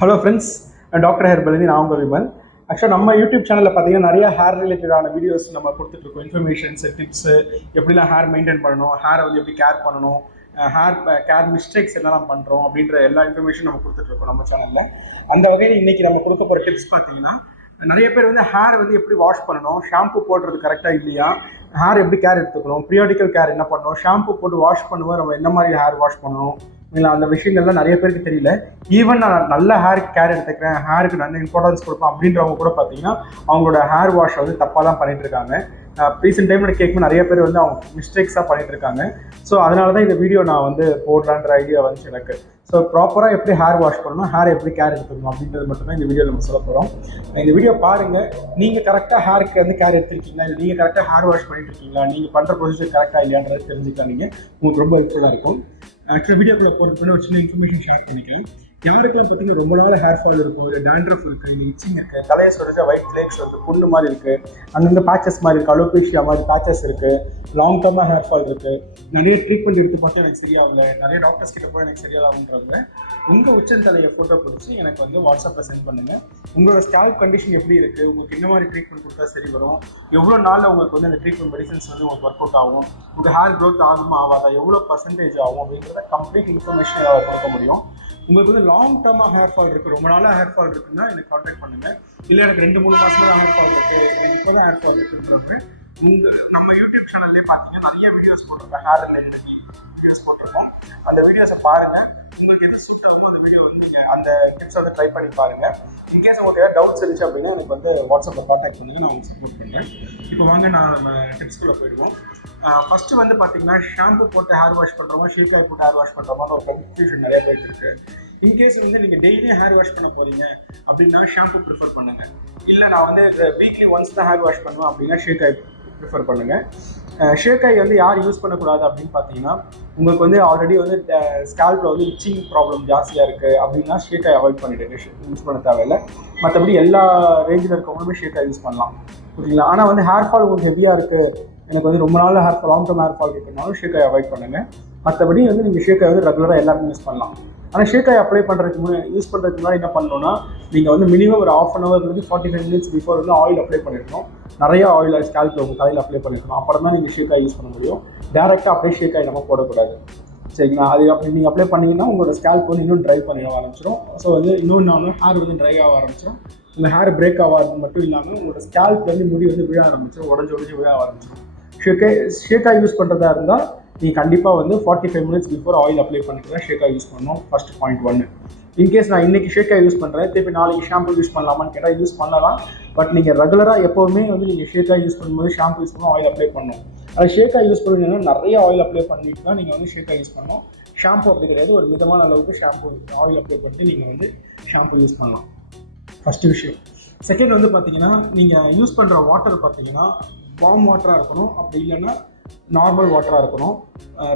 Hello friends, doctor herbal நான் உங்கள் விமல். ஆக்சுவலாக நம்ம யூடியூப் சேனலில் பார்த்தீங்கன்னா நிறைய ஹேர் ரிலேட்டடான வீடியோஸ் நம்ம கொடுத்துட்ருக்கோம். இன்ஃபர்மேஷன்ஸ், டிப்ஸு, எப்படிலாம் ஹேர் மெயின்டைன் பண்ணணும், ஹேரை வந்து எப்படி கேர் பண்ணணும், ஹேர் கேர் மிஸ்டேக்ஸ் என்னெல்லாம் பண்ணுறோம் அப்படின்ற எல்லா இன்ஃபர்மேஷன் நம்ம கொடுத்துட்ருக்கோம் நம்ம சேனலில். அந்த வகையில் இன்றைக்கி நம்ம கொடுக்க போகிற டிப்ஸ் பார்த்தீங்கன்னா, நிறைய பேர் வந்து ஹேர் வந்து எப்படி வாஷ் பண்ணணும், ஷாம்பு போடுறது கரெக்டாக இல்லையா, ஹேர் எப்படி கேர் எடுத்துக்கணும், பீரியாடிக்கல் கேர் என்ன பண்ணணும், ஷாம்பு போட்டு வாஷ் பண்ணுவோம் நம்ம என்ன மாதிரி ஹேர் வாஷ் பண்ணணும், இல்லை அந்த விஷயங்கள்லாம் நிறைய பேருக்கு தெரியல. ஈவன் நான் நல்ல ஹேருக்கு கேர் எடுத்துக்கிறேன், ஹேருக்கு நல்ல இம்பார்ட்டன்ஸ் கொடுப்பேன் அப்படின்றவங்க கூட பார்த்தீங்கன்னா அவங்களோட ஹேர் வாஷை வந்து தப்பாக தான் பண்ணிட்டு இருக்காங்க. ரீசெண்ட் டைமில் கேட்கும்போது நிறைய பேர் வந்து அவங்க மிஸ்டேக்ஸாக பண்ணிட்டு இருக்காங்க. ஸோ அதனால தான் இந்த வீடியோ நான் வந்து போடலான்ற ஐடியா வந்துச்சு எனக்கு. ஸோ ப்ராப்பராக எப்படி ஹேர் வாஷ் பண்ணணும், ஹேர் எப்படி கேர் எடுத்துக்கணும் அப்படின்றது மட்டும் தான் இந்த வீடியோவில் நம்ம சொல்ல போகிறோம். இந்த வீடியோ பாருங்கள். நீங்கள் கரெக்டாக ஹேருக்கு வந்து கேர் எடுத்துருக்கீங்களா, இல்லை நீங்கள் கரெக்டாக ஹேர் வாஷ் பண்ணிட்டு இருக்கீங்களா, நீங்கள் பண்ணுற ப்ரொசீஜர் கரெக்டாக இல்லையான்றது தெரிஞ்சுக்கலாம். நீங்கள் உங்களுக்கு ரொம்ப ஹெல்ப்ஃபுல்லாக இருக்கும். ஆக்சுவலாக வீடியோக்குள்ளே போகிறதுக்கு ஒரு சின்ன இன்ஃபர்மேஷன் ஷேர் பண்ணிக்கிறேன். யாருக்கெல்லாம் பார்த்தீங்கன்னா ரொம்ப நாள் ஹேர் ஃபால் இருக்கும், இல்லை டேண்ட்ரஃப் இருக்குது, இல்லை இச்சிங் இருக்குது, தலையை சொல்லிச்சா ஒயிட் ஃப்ளேக்ஸ் வந்து புண்ணு மாதிரி இருக்குது, அங்கங்கே பேச்சஸ் மாதிரி இருக்குது, அலோபேஷியா மாதிரி பேச்சஸ் இருக்குது, லாங் டர்மாக ஹேர் ஃபால் இருக்குது, நிறைய ட்ரீட்மெண்ட் எடுத்து பார்த்தா எனக்கு சரியாகல, நிறைய டாக்டர்ஸ் கிட்ட போய் எனக்கு சரியாகலாம்ன்றவங்க உங்கள் உச்சந்தலையை ஃபோட்டோ பிடிச்சி எனக்கு வந்து வாட்ஸ்அப்பில் சென்ட் பண்ணுங்கள். உங்களோட ஸ்கேல்ப் கண்டிஷன் எப்படி இருக்குது, உங்களுக்கு என்ன மாதிரி ட்ரீட்மெண்ட் கொடுத்தா சரி வரும், எவ்வளோ நாளில் உங்களுக்கு வந்து அந்த ட்ரீட்மெண்ட் மெடிசன்ஸ் வந்து உங்களுக்கு ஒர்க் அவுட் ஆகும், உங்கள் ஹேர் க்ரோத் ஆகுமா ஆகாதா, எவ்வளோ பர்சன்டேஜ் ஆகும் அப்படின்றத கம்ப்ளீட் இன்ஃபர்மேஷன் கொடுக்க முடியும். உங்களுக்கு வந்து லாங் டர்மாக ஹேர் ஃபால் இருக்குது, ரொம்ப நாளாக ஹேர் ஃபால் இருக்குன்னா எனக்கு கான்டாக்ட் பண்ணுங்கள். இல்லை எனக்கு 2-3 மாதமாக ஹேர் ஃபால் இருக்குது, எனக்கு இப்போ தான் ஹேர் ஃபால் இருக்குன்னு நம்ம யூடியூப் சேனல்லே பார்த்தீங்கன்னா நிறைய வீடியோஸ் போட்டிருக்கோம், ஹேர் ரிலேட்டட் வீடியோஸ் போட்டிருக்கோம். அந்த வீடியோஸை பாருங்கள். உங்களுக்கு எது சூட் ஆகுமோ அந்த வீடியோ வந்து நீங்கள் அந்த டிப்ஸை வந்து ட்ரை பண்ணி பாருங்கள். இன்கேஸ் உங்களுக்கு ஏதாவது டவுட்ஸ் இருந்துச்சு அப்படின்னா எனக்கு வந்து வாட்ஸ்அப்பில் கான்டாக்ட் பண்ணுங்கள், நான் உங்களுக்கு சப்போர்ட் பண்ணுறேன். இப்போ வாங்க நம்ம டிப்ஸ்குள்ளே போயிடுவோம். ஃபஸ்ட்டு வந்து பார்த்தீங்கன்னா ஷாம்பு போட்டு ஹேர் வாஷ் பண்ணுறோமா, ஷீக்கால் போட்டு ஹேர் வாஷ் பண்ணுறோமா ஒரு கன்ஃபியூஷன் நிறைய பேருக்கு இருக்குது. இன்கேஸ் வந்து நீங்கள் டெய்லியும் ஹேர் வாஷ் பண்ண போகிறீங்க அப்படின்னா ஷாம்பு ப்ரிஃபர் பண்ணுங்கள். இல்லை நான் வந்து வீக்லி ஒன்ஸ் தான் ஹேர் வாஷ் பண்ணுவேன் அப்படின்னா ஷீக்காய் ப்ரிஃபர் பண்ணுங்கள். ஷேக்காய் வந்து யார் யூஸ் பண்ணக்கூடாது அப்படின்னு பார்த்தீங்கன்னா, உங்களுக்கு வந்து ஆல்ரெடி வந்து ஸ்கேல்பில் வந்து இச்சிங் ப்ராப்ளம் ஜாஸ்தியாக இருக்குது அப்படின்னா ஷேக்காய் அவாய்ட் பண்ணிவிடுங்க, யூஸ் பண்ண தேவையில்லை. மற்றபடி எல்லா ரேஞ்சில் இருக்கவங்களுமே ஷேக்காய் யூஸ் பண்ணலாம், ஓகேங்களா. ஆனால் வந்து ஹேர் ஃபால் உங்களுக்கு ஹெவியாக இருக்குது, எனக்கு வந்து ரொம்ப நாள் hair fall, long term hair fall இருக்குனாலும் ஷேக்காய் அவாய்ட் பண்ணுங்கள். மற்றபடி வந்து நீங்கள் ஷேக்காய் வந்து ரெகுலராக எல்லாருமே யூஸ் பண்ணலாம். ஆனால் ஷேக்காய் அப்ளை பண்ணுறதுக்கு யூஸ் பண்ணுறதுக்கு முன்னாடி என்ன பண்ணணும்னா, நீங்கள் வந்து மினிமம் ஒரு 1/2 hour 45 minutes பிஃபோர் வந்து ஆயில் அப்ளை பண்ணிருக்கணும். நிறைய ஆயில் ஸ்கேல்பில் உங்கள் தலையில் அப்ளை பண்ணிருக்கணும். அப்புறம் தான் நீங்கள் ஷேக்காய் யூஸ் பண்ண முடியும். டேரெக்டாக அப்படியே ஷேக்காய் நம்ம போடக்கூடாது, சரிங்களா. அது அப்படி நீங்கள் அப்ளை பண்ணிங்கன்னா உங்களோட ஸ்கேல்ப் வந்து இன்னும் ட்ரை பண்ண ஆரம்பிச்சிடும். ஸோ வந்து இன்னொன்று ஹேர் வந்து ட்ரை ஆக ஆரம்பிச்சிடும். உங்கள் ஹேர் பிரேக் ஆகாது மட்டும் இல்லாமல் உங்களோட ஸ்கேல்ப் வந்து முடி வந்து விழ ஆரம்பிச்சிடும், உடஞ்சி விழ ஆரம்பிச்சிடும். ஷேக்காய் யூஸ் பண்ணுறதா இருந்தால் நீங்கள் கண்டிப்பாக வந்து 45 minutes பிஃபோர் ஆயில் அப்ளை பண்ணிட்டு தான் ஷேக்காய் யூஸ் பண்ணணும். First point 1. இன்கேஸ் நான் இன்றைக்கி ஷேக்காய் யூஸ் பண்ணுறேன், திருப்பி நாளைக்கு ஷாம்பு யூஸ் பண்ணலாமான்னு கேட்டால் யூஸ் பண்ணலாம். பட் நீங்கள் ரெகுலராக எப்போவுமே வந்து நீங்கள் ஷேக்காய் யூஸ் பண்ணும்போது ஷாம்பு யூஸ் பண்ணணும், ஆயில் அப்ளை பண்ணணும். அது ஷேக்காய் யூஸ் பண்ணுறீங்கன்னா நிறைய ஆயில் அப்ளை பண்ணிட்டு தான் நீங்கள் வந்து ஷேக்காய் யூஸ் பண்ணணும். ஷாம்பு அப்படி கிடையாது, ஒரு மிதமான அளவுக்கு ஷாம்பு ஆயில் அப்ளை பண்ணிட்டு நீங்கள் வந்து ஷாம்பு யூஸ் பண்ணலாம். ஃபஸ்ட்டு விஷயம். செகண்ட் வந்து பார்த்தீங்கன்னா, நீங்கள் யூஸ் பண்ணுற வாட்டர் பார்த்தீங்கன்னா வார்ம் வாட்டராக இருக்கணும், அப்படி இல்லைன்னா நார்மல் வாட்டராக இருக்கணும்.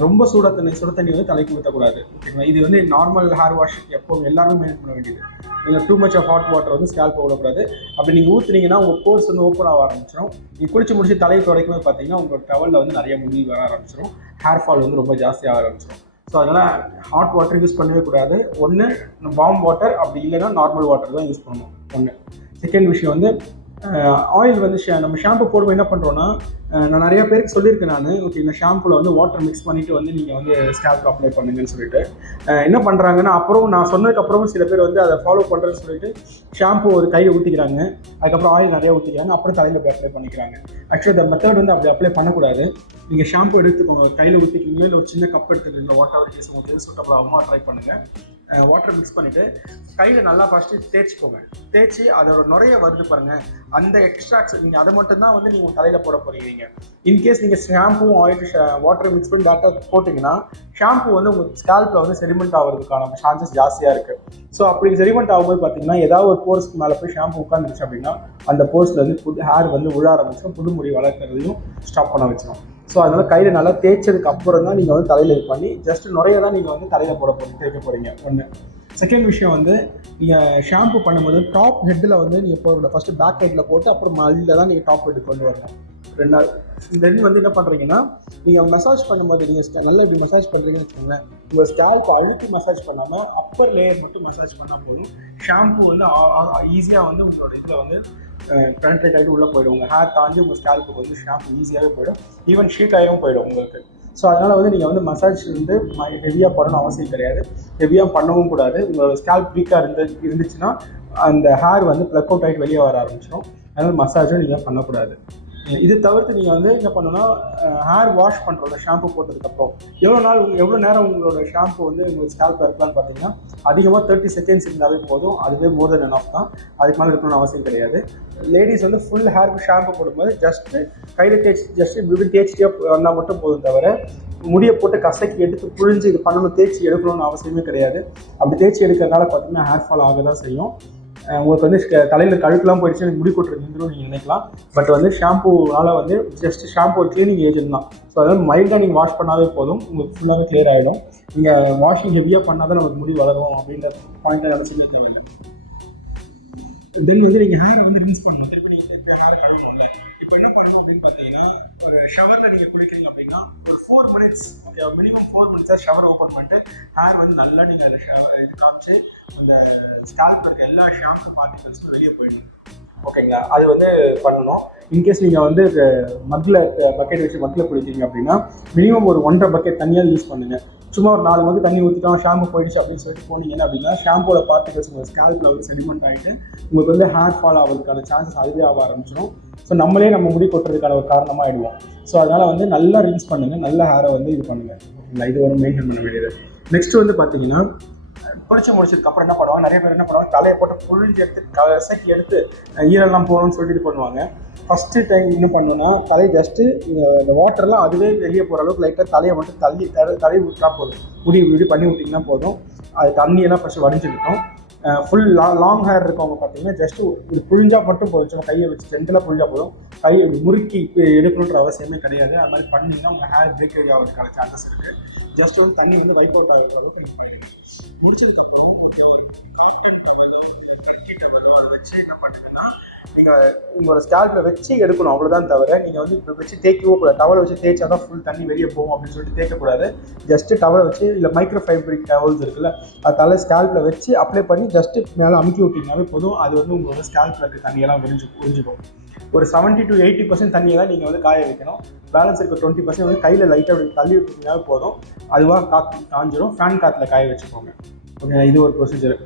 ரொம்ப சுட தண்ணி வந்து தலைக்கு ஊற்றக்கூடாது, ஓகேங்களா. இது வந்து நார்மல் ஹேர் வாஷ் எப்போவும் எல்லாருமே மெயின்டைன் பண்ண வேண்டியது. நீங்கள் too much of hot water வந்து ஸ்கேல்ப் விடக்கூடாது. அப்படி நீங்கள் ஊற்றுனீங்கன்னா உங்கள் போர்ஸ் வந்து ஓப்பன் ஆக ஆரம்பிச்சிடும். நீங்கள் குளிச்சு முடிச்சு தலையை துடைக்கும்போது பார்த்தீங்கன்னா உங்கள் டவலில் வந்து நிறைய முடி வர ஆரம்பிச்சிடும், ஹேர் ஃபால் வந்து ரொம்ப ஜாஸ்தியாக ஆரம்பிச்சிடும். ஸோ அதனால் ஹாட் வாட்டர் யூஸ் பண்ணவே கூடாது. ஒன்று வார்ம் வாட்டர், அப்படி இல்லைன்னா நார்மல் வாட்டர் தான் யூஸ் பண்ணணும். ஒன்று. செகண்ட் விஷயம் வந்து ஆயில் வந்து நம்ம ஷாம்பு போடுவோம் என்ன பண்ணுறோன்னா, நான் நிறைய பேருக்கு சொல்லியிருக்கேன் ஓகே இந்த ஷாம்புவில் வந்து வாட்டர் மிக்ஸ் பண்ணிவிட்டு வந்து நீங்கள் வந்து ஸ்கேல்ப் அப்ளை பண்ணுங்கன்னு சொல்லிட்டு என்ன பண்ணுறாங்கன்னா, அப்புறம் நான் சொன்னதுக்கப்புறமும் சில பேர் வந்து அதை ஃபாலோ பண்ணுறேன்னு சொல்லிட்டு ஷாம்பு ஒரு கையை ஊற்றிக்கிறாங்க, அதுக்கப்புறம் ஆயில் நிறையா ஊற்றிக்கிறாங்க, அப்புறம் தலையில் போய் அப்ளை பண்ணிக்கிறாங்க. ஆக்சுவலி இந்த மெத்தட் வந்து அப்படி அப்ளை பண்ணக்கூடாது. நீங்கள் ஷாம்பு எடுத்துக்கோங்க, கையில் ஊற்றிக்கிங்களோ இல்லை ஒரு சின்ன கப் எடுத்துக்கிறீங்க, வாட்டர் கேஸ் உங்களுக்கு சூட்டபிள் ஆகுமா ட்ரை பண்ணுங்கள். வாட்டர் மிக்ஸ் பண்ணிவிட்டு கையில் நல்லா ஃபஸ்ட்டு தேய்ச்சிக்கோங்க. தேய்ச்சி அதோட நுரைய வருது பாருங்கள், அந்த எக்ஸ்ட்ராக்ட்ஸ் நீங்கள் அதை மட்டும்தான் வந்து நீங்கள் தலையில் போட போகிறீங்க. இன்கேஸ் நீங்கள் ஷாம்புவும் ஆயில் வாட்டர் மிக்ஸ் பண்ணி பேட்டாக போட்டிங்கன்னா ஷாம்பு வந்து உங்கள் ஸ்கேல்பில் வந்து செடிமெண்ட் ஆகிறதுக்கான சான்சஸ் ஜாஸ்தியாக இருக்குது. ஸோ அப்படி செடிமெண்ட் ஆகும்போது பார்த்தீங்கன்னா ஏதாவது ஒரு போர்ஸ்க்கு மேலே போய் ஷாம்பு உட்காந்துருச்சு அப்படின்னா அந்த போர்ஸில் வந்து புது ஹேர் வந்து விழ ஆரம்பிச்சிடும், புது முடி வளர்க்குறதையும் ஸ்டாப் பண்ண வச்சிடும். ஸோ அதனால் கையில் நல்லா தேய்ச்சதுக்கு அப்புறம் தான் நீங்கள் வந்து தலையில் இது பண்ணி ஜஸ்ட் நுரைய தான் நீங்கள் வந்து தலையில் போட போகிறீங்க, தேய்க்க போகிறீங்க. ஒன்று. செகண்ட் விஷயம் வந்து நீங்கள் ஷாம்பு பண்ணும்போது டாப் ஹெட்டில் வந்து நீங்கள் போடக்கூடாது. ஃபஸ்ட்டு பேக் ஹெட்டில் போட்டு அப்புறம் மல்லில் தான் நீங்கள் டாப் ஹெட்டுக்கு கொண்டு வரணும். ரெண்டாவது தென் வந்து என்ன பண்ணுறீங்கன்னா, நீங்கள் மசாஜ் பண்ணும்போது நீங்கள் நல்லா இப்படி மசாஜ் பண்ணுறீங்கன்னு வச்சுக்கோங்களேன், உங்கள் ஸ்கேல்ப் அழுத்தி மசாஜ் பண்ணாமல் அப்பர் லேயர் மட்டும் மசாஜ் பண்ணால் போதும். ஷாம்பு வந்து ஈஸியாக வந்து உங்களோட இதில் வந்து பெனட்ரேட் ஆகிட்டு உள்ளே போயிடும். உங்கள் ஹேர் தாண்டி உங்கள் ஸ்கேல்ப்புக்கு வந்து ஷாம்பு ஈஸியாகவே போயிடும். ஈவன் ஷீட் ஆகியும் போயிடும் உங்களுக்கு. ஸோ அதனால் வந்து நீங்கள் வந்து மசாஜ் வந்து ஹெவியாக பண்ணணும் அவசியம் கிடையாது. ஹெவியாக பண்ணவும் கூடாது. உங்களோட ஸ்கேல்ப் வீக்காக இருந்துச்சுன்னா அந்த ஹேர் வந்து ப்ளக் அவுட் ஆகிட்டு வெளியே வர ஆரம்பிச்சிடும். அதனால் மசாஜும் நீங்கள் பண்ணக்கூடாது. இது தவிர்த்து நீங்கள் வந்து என்ன பண்ணணும்னா, ஹேர் வாஷ் பண்ணுறோம்ல ஷாம்பு போட்டதுக்கப்புறம் எவ்வளோ நேரம் உங்களோட ஷாம்பு வந்து உங்களுக்கு ஸ்கேல்ப் இருக்கலாம்னு பார்த்தீங்கன்னா, அதிகமாக 30 செகண்ட்ஸ் இருந்தாவே போதும். அதுவே மோர் தென் எனஃப் தான். அதுக்கு மேலே இருக்கணும்னு அவசியம் கிடையாது. லேடிஸ் வந்து ஃபுல் ஹேருக்கு ஷாம்பு போடும்போது ஜஸ்ட்டு கையில் இப்படி தேய்ச்சிட்டே வந்தால் மட்டும் போதும். தவிர முடியை போட்டு கசக்கி எடுத்து புழிஞ்சு இது பண்ணணும், தேய்ச்சி எடுக்கணும்னு அவசியமே கிடையாது. அப்படி தேய்ச்சி எடுக்கிறதுனால பார்த்தீங்கன்னா ஹேர் ஃபால் ஆக தான் செய்யும். உங்களுக்கு வந்து தலையில் கழுக்கெலாம் போயிடுச்சு, எனக்கு முடி கொட்டுறது இருந்துடும் நீங்கள் நினைக்கலாம். பட் வந்து ஷாம்பூனால் வந்து ஜஸ்ட் ஷாம்பு ஒரு க்ளீனிங் ஏஜென்ட் தான். ஸோ அதனால் மைல்டாக நீங்கள் வாஷ் பண்ணாவே போதும், உங்களுக்கு ஃபுல்லாகவே கிளியர் ஆகிடும். நீங்கள் வாஷிங் ஹெவியாக பண்ணால் தான் நமக்கு முடி வளரும் அப்படின்ற பாயிண்ட்டில் நினச்சிமே தேவையில்லை. தென் வந்து நீங்கள் ஹேரை வந்து ரின்ஸ் பண்ணணும். எப்படி ஹேர் கழுவணும்ல, இப்போ என்ன பண்ணணும் அப்படின்னு பார்த்தீங்கன்னா, ஒரு ஷவரில் நீங்கள் குளிக்கிறீங்க அப்படின்னா ஒரு 4 மினிட்ஸ், ஓகே, மினிமம் 4 மினிட்ஸாக ஷவர் ஓப்பன் பண்ணிட்டு ஹேர் வந்து நல்லா நீங்கள் அதில் இது காமிச்சு அந்த ஸ்கால்ப் இருக்க எல்லா ஷாம்பு பார்ட்டிகல்ஸும் வெளியே போயிடும். ஓகேங்களா, அது வந்து பண்ணணும். இன்கேஸ் நீங்கள் வந்து மக்கில் பக்கெட் வச்சு மக்கில் குளிக்கிறீங்க அப்படின்னா மினிமம் ஒரு 1.5 பக்கெட் தண்ணியாக யூஸ் பண்ணுங்கள். சும்மா ஒரு 4 மக்கு தண்ணி ஊற்றிட்டோம் ஷாம்பு போயிடுச்சு அப்படின்னு சொல்லிட்டு போனீங்கன்னா அப்படின்னா ஷாம்போட பார்ட்டிகல்ஸ் உங்கள் ஸ்கேல்பில் வந்து செடிமெண்ட் ஆகிட்டு உங்களுக்கு வந்து ஹேர் ஃபால் ஆகிறதுக்கான சான்சஸ் அதுவே ஆக ஆரம்பிச்சிடும். ஸோ நம்மளே நம்ம முடி கொட்டுறதுக்கான ஒரு காரணமாக ஆகிடுவோம். ஸோ அதனால் வந்து நல்லா ரின்ஸ் பண்ணுங்கள், நல்ல ஹேரை வந்து இது பண்ணுங்கள். ஓகேங்களா, இது ஒரு மெயின்டைன் பண்ண வேண்டியது. நெக்ஸ்ட் வந்து பார்த்தீங்கன்னா, குளிச்சு முடிச்சதுக்கப்புறம் என்ன பண்ணுவாங்க, நிறைய பேர் என்ன பண்ணுவாங்க, தலையை போட்டு புழிஞ்சு எடுத்து கசக்கி எடுத்து ஈரெல்லாம் போகணும்னு சொல்லிட்டு இது பண்ணுவாங்க. ஃபஸ்ட்டு டைம் என்ன பண்ணுன்னா, தலையை ஜஸ்ட்டு இந்த வாட்டர்லாம் அதுவே வெளியே போகிற அளவுக்கு லைட்டாக தலையை மட்டும் தடவி விட்டா போதும். இப்படி பண்ணி விட்டிங்கன்னா போதும். அது தண்ணியெல்லாம் ஃபஸ்ட்டு வடிஞ்சுக்கிட்டோம். ஃபுல் லாங் ஹேர் இருக்கவங்க பார்த்தீங்கன்னா ஜஸ்ட்டு இது புழிஞ்சால் மட்டும் போதும். சின்ன கையை வச்சு ஜென்டலாக புழிஞ்சா போதும். கையை முறுக்கி எடுக்கணுன்ற அவசியமே கிடையாது. அது மாதிரி பண்ணிங்கன்னா உங்கள் ஹேர் பிரேக்கேஜ் ஆகிறதுக்கான சான்சஸ் இருக்குது. ஜஸ்ட் வந்து தண்ணி வந்து வைப் அவுட் ஆகிற அளவுக்கு முடிச்சதுக்கப்புறம் வச்சு என்ன பண்ணுங்கன்னா, நீங்கள் உங்களோட ஸ்கேல்பில் வச்சு எடுக்கணும், அவ்வளோதான். தவிர நீங்கள் வந்து இப்போ வச்சு தேய்க்கவே கூடாது. டவலை வச்சு தேய்ச்சா தான் ஃபுல் தண்ணி வெளியே போகும் அப்படின்னு சொல்லிட்டு தேய்க்கக்கூடாது. ஜஸ்ட்டு டவலை வச்சு இல்லை மைக்ரோ ஃபைப்ரிக் டவல்ஸ் இருக்குல்ல, அது தலை ஸ்கேல்பில் வச்சு அப்ளை பண்ணி ஜஸ்ட்டு மேலே அமுக்கி விட்டிங்கனாவே போதும். அது வந்து உங்களோட ஸ்கேல்பில் இருக்க தண்ணியெல்லாம் புரிஞ்சுக்கும். ஒரு 70 to 80% தண்ணியை தான் நீங்கள் வந்து காய வைக்கணும். பேலன்ஸ் இருக்க 20% வந்து கையில் லைட்டாக அப்படி தள்ளி விட்டிங்கனாவே போதும். அதுவாக காஞ்சிடும். ஃபேன் காற்றுல காய வச்சுக்கோங்க. ஓகே, இது ஒரு ப்ரொசீஜர்.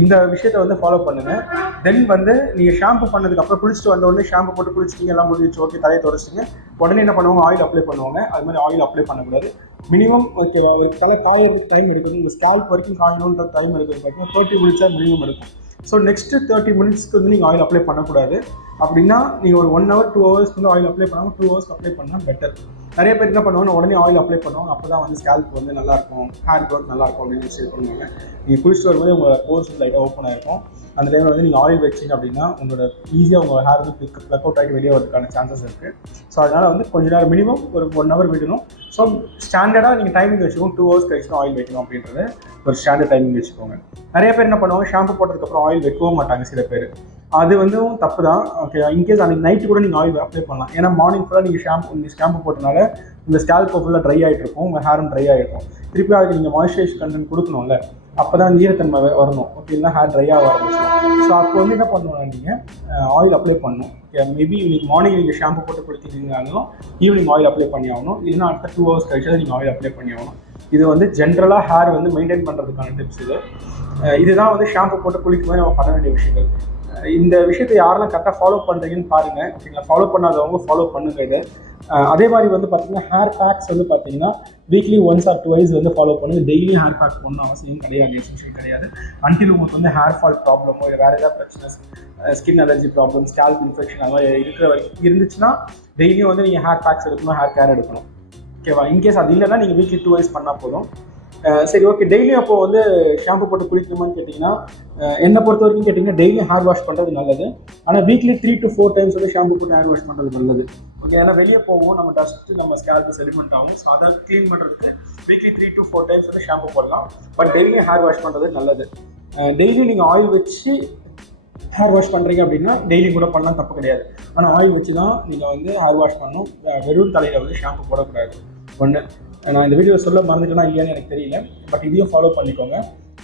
இந்த விஷயத்தை வந்து ஃபாலோ பண்ணுங்கள். தென் வந்து நீங்கள் ஷாம்பு பண்ணதுக்கப்புறம் குளிச்சுட்டு வந்த உடனே ஷாம்பு போட்டு குளிச்சிட்டிங்க, எல்லாம் முடிஞ்சிச்சு, ஓகே, தலையை தொடச்சிட்டிங்க. உடனே என்ன பண்ணுவாங்க, ஆயில் அப்ளை பண்ணுவாங்க. அது மாதிரி ஆயில் அப்ளை பண்ணக்கூடாது. மினிமம் ஓகேவா, தலை காயறதுக்கு டைம் எடுக்குது. இந்த ஸ்கேல்ப் வரைக்கும் காயணுன்ற டைம் எடுக்குது பார்த்தீங்கன்னா 30 மினிட்ஸாக மினிமம் எடுக்கும். ஸோ நெக்ஸ்ட்டு 30 மினிட்ஸ்க்கு வந்து நீங்கள் ஆயில் அப்ளை பண்ணக்கூடாது. அப்படின்னா நீங்கள் ஒரு 1 hour 2 hours வந்து ஆயில் அப்ளை பண்ணாமல் 2 hours அப்ளை பண்ணால் பெட்டர். நிறைய பேர் என்ன பண்ணுவாங்க, உடனே ஆயில் அப்ளை பண்ணுவாங்க. அப்போ தான் வந்து ஸ்கேல்ப் வந்து நல்லாயிருக்கும், ஹேர் க்ரோத் நல்லாயிருக்கும் அப்படின்னு சொல்லி பண்ணுவாங்க. நீங்கள் குளிச்சுட்டு வரும்போது உங்கள் போர்ஸ் லைட்டாக ஓப்பன் ஆகிருக்கும். அந்த டைமில் வந்து நீங்கள் ஆயில் வச்சிங்க அப்படின்னா உங்களோட ஈஸியாக உங்கள் ஹேர் வந்து ப்ளக் அவுட் ஆகிட்டு வெளியே வரதுக்கான சான்சஸ் இருக்குது. ஸோ அதனால் வந்து கொஞ்ச நேரம் மினிமம் ஒரு 1 hour விடணும். ஸோ ஸ்டாண்டர்டாக நீங்கள் டைமிங் வச்சுக்கோங்க. 2 hours கழிச்சு ஆயில் வைக்கணும் அப்படின்றது ஒரு ஸ்டாண்டர்ட் டைமிங் வச்சுக்கோங்க. நிறைய பேர் என்ன பண்ணுவாங்க, ஷாம்பு போட்டதுக்கப்புறம் ஆயில் வைக்கவும் மாட்டாங்க சில பேர். அது வந்து தப்பு தான். ஓகே, இன்கேஸ் அன்றைக்கி நைட்டு கூட நீங்கள் ஆயில் அப்ளை பண்ணலாம். ஏன்னா மார்னிங் ஃபுல்லாக நீங்கள் ஷாம்பு போட்டனால உங்கள் ஸ்கேல்ப் ஃபுல்லாக ட்ரை ஆகிட்டு இருக்கும், உங்கள் ஹேரும் ட்ரை ஆகிருக்கும். திருப்பி அதுக்கு நீங்கள் மாய்ஸ்சரைஸ் கண்டென்ட் கொடுக்கணும்ல, அப்போ தான் ஈரத்தன்மை வரணும். ஓகே, இல்லைனா ஹேர் ட்ரை ஆக ஆரம்பிச்சிடும். ஸோ அப்போ வந்து என்ன பண்ணணும்னா நீங்கள் ஆயில் அப்ளை பண்ணணும். மேபி இன்னைக்கு மார்னிங் நீங்கள் ஷாம்பு போட்டு குளிக்கிறீங்கனாலும் ஈவினிங் ஆயில் அப்ளை பண்ணி ஆகணும். இல்லைன்னா அடுத்த 2 hours கழிச்சு நீங்கள் ஆயில் அப்ளை பண்ணி ஆகணும். இது வந்து ஜென்ரலாக ஹேர் வந்து மெயின்டைன் பண்ணுறதுக்கான டிப்ஸ் இதுதான் வந்து ஷாம்பு போட்டு குளிக்கும்போது நம்ம பண்ண வேண்டிய விஷயங்கள். இந்த விஷயத்தை யாரெல்லாம் கரெக்டாக ஃபாலோ பண்ணுறீங்கன்னு பாருங்கள். ஓகேங்களா, ஃபாலோ பண்ணாதவங்க ஃபாலோ பண்ணுங்க இது. அதே மாதிரி வந்து பார்த்தீங்கன்னா ஹேர் பேக்ஸ் வந்து பார்த்தீங்கன்னா வீக்லி 1 or 2 வந்து ஃபாலோ பண்ணுங்கள். டெய்லி ஹேர் பேக் பண்ணணும் அவசியம் கிடையாது, எசென்ஷியல் கிடையாது. அன்டில் உங்களுக்கு வந்து ஹேர் ஃபால் ப்ராப்ளமோ இல்லை வேறு ஏதாவது பிரச்சனை, skin allergy problem, scalp infection அது மாதிரி இருந்துச்சுன்னா டெய்லியும் வந்து நீங்கள் ஹேர் பேக்ஸ் எடுக்கணும், ஹேர் கேர் எடுக்கணும். ஓகேவா. இன்கேஸ் அது இல்லைன்னா நீங்கள் வீக்லி 2 பண்ணால் போதும். சரி ஓகே, டெய்லியும் அப்போ வந்து ஷாம்பு போட்டு குளிக்கணுமான்னு கேட்டிங்கன்னா, என்னை பொறுத்த வரைக்கும் கேட்டிங்கன்னா டெய்லியும் ஹேர் வாஷ் பண்ணுறது நல்லது. ஆனால் வீக்லி 3 to 4 டைம்ஸ் வந்து ஷாம்பு போட்டு ஹேர் வாஷ் பண்ணுறது நல்லது. ஓகே, ஏன்னா வெளியே போவோம், நம்ம டஸ்ட்டு நம்ம ஸ்கேல்பு செடிமெண்ட் ஆகும். ஸோ அதை க்ளீன் பண்ணுறதுக்கு வீக்லி 3 to 4 டைம்ஸ் வந்து ஷாம்பு போடலாம். பட் டெய்லியும் ஹேர் வாஷ் பண்ணுறது நல்லது. டெய்லியும் நீங்கள் ஆயில் வச்சு ஹேர் வாஷ் பண்ணுறீங்க அப்படின்னா டெய்லி கூட பண்ணலாம், தப்பு கிடையாது. ஆனால் ஆயில் வச்சு தான் நீங்கள் வந்து ஹேர் வாஷ் பண்ணணும். வெறும் தலையில் வந்து ஷாம்பு போடக்கூடாது. ஒன்று, நான் இந்த வீடியோ சொல்ல மறந்துட்டேன்னா இல்லையான்னு எனக்கு தெரியல, பட் இதையும் ஃபாலோ பண்ணிக்கோங்க.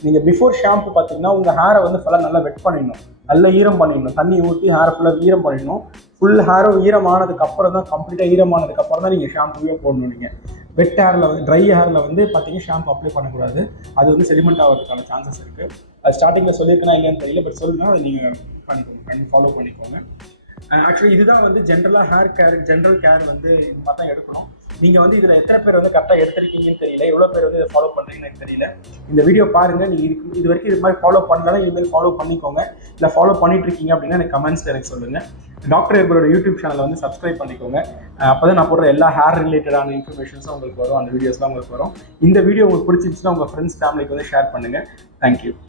நீங்கள் பிஃபோர் ஷாம்பு பார்த்தீங்கன்னா உங்கள் ஹேரை வந்து ஃபுல்லாக நல்லா வெட் பண்ணிடணும், நல்லா ஈரம் பண்ணிடணும். தண்ணி ஊற்றி ஹேரை ஃபுல்லாக ஈரம் பண்ணிடணும். ஃபுல் ஹேரும் ஈரமானதுக்கு அப்புறம் தான், கம்ப்ளீட்டாக ஈரமானதுக்கு அப்புறம் தான் நீங்கள் ஷாம்புவே போடணும். நீங்கள் வெட் ஹேரில் வந்து, ட்ரை ஹேரில் வந்து பார்த்தீங்கன்னா ஷாம்பு அப்ளை பண்ணக்கூடாது. அது வந்து செடிமெண்ட் ஆகிறதுக்கான சான்சஸ் இருக்குது. அது ஸ்டார்டிங்கில் சொல்லியிருக்கேனா இல்லையான்னு தெரியல, பட் சொல்லுங்கள், அதை நீங்கள் பண்ணிக்கோங்க, ஃபாலோ பண்ணிக்கோங்க. ஆக்சுவலி இதுதான் வந்து ஜென்ரல் கேர் வந்து இது மாதிரி தான் எடுக்கணும். நீங்கள் வந்து இதில் எத்தனை பேர் வந்து கரெக்டாக எடுத்திருக்கீங்கன்னு தெரியல, எவ்வளோ பேர் வந்து இதை ஃபாலோ பண்ணுறீங்கன்னு எனக்கு தெரியல. இந்த வீடியோ பாருங்கள், நீங்கள் இது வரைக்கும் இது மாதிரி ஃபாலோ பண்ணலாம், இதுமாதிரி ஃபாலோ பண்ணிக்கோங்க. இல்லை ஃபாலோ பண்ணிட்டு இருக்கீங்க அப்படின்னா எனக்கு கமெண்ட்ஸில் எனக்கு சொல்லுங்கள். டாக்டர் ஹெர்பலோட யூடியூப் சேனலை வந்து சப்ஸ்கிரைப் பண்ணிக்கோங்க. அப்போ தான் நான் போடுற எல்லா ஹேர் ரிலேட்டடான இன்ஃபர்மேஷன்ஸும் உங்களுக்கு வரும், அந்த வீடியோஸ்லாம் உங்களுக்கு வரும். இந்த வீடியோ உங்களுக்கு பிடிச்சிருந்துச்சுன்னா உங்கள் ஃப்ரெண்ட்ஸ் ஃபேமிலிக்கு வந்து ஷேர் பண்ணுங்கள். தேங்க்யூ.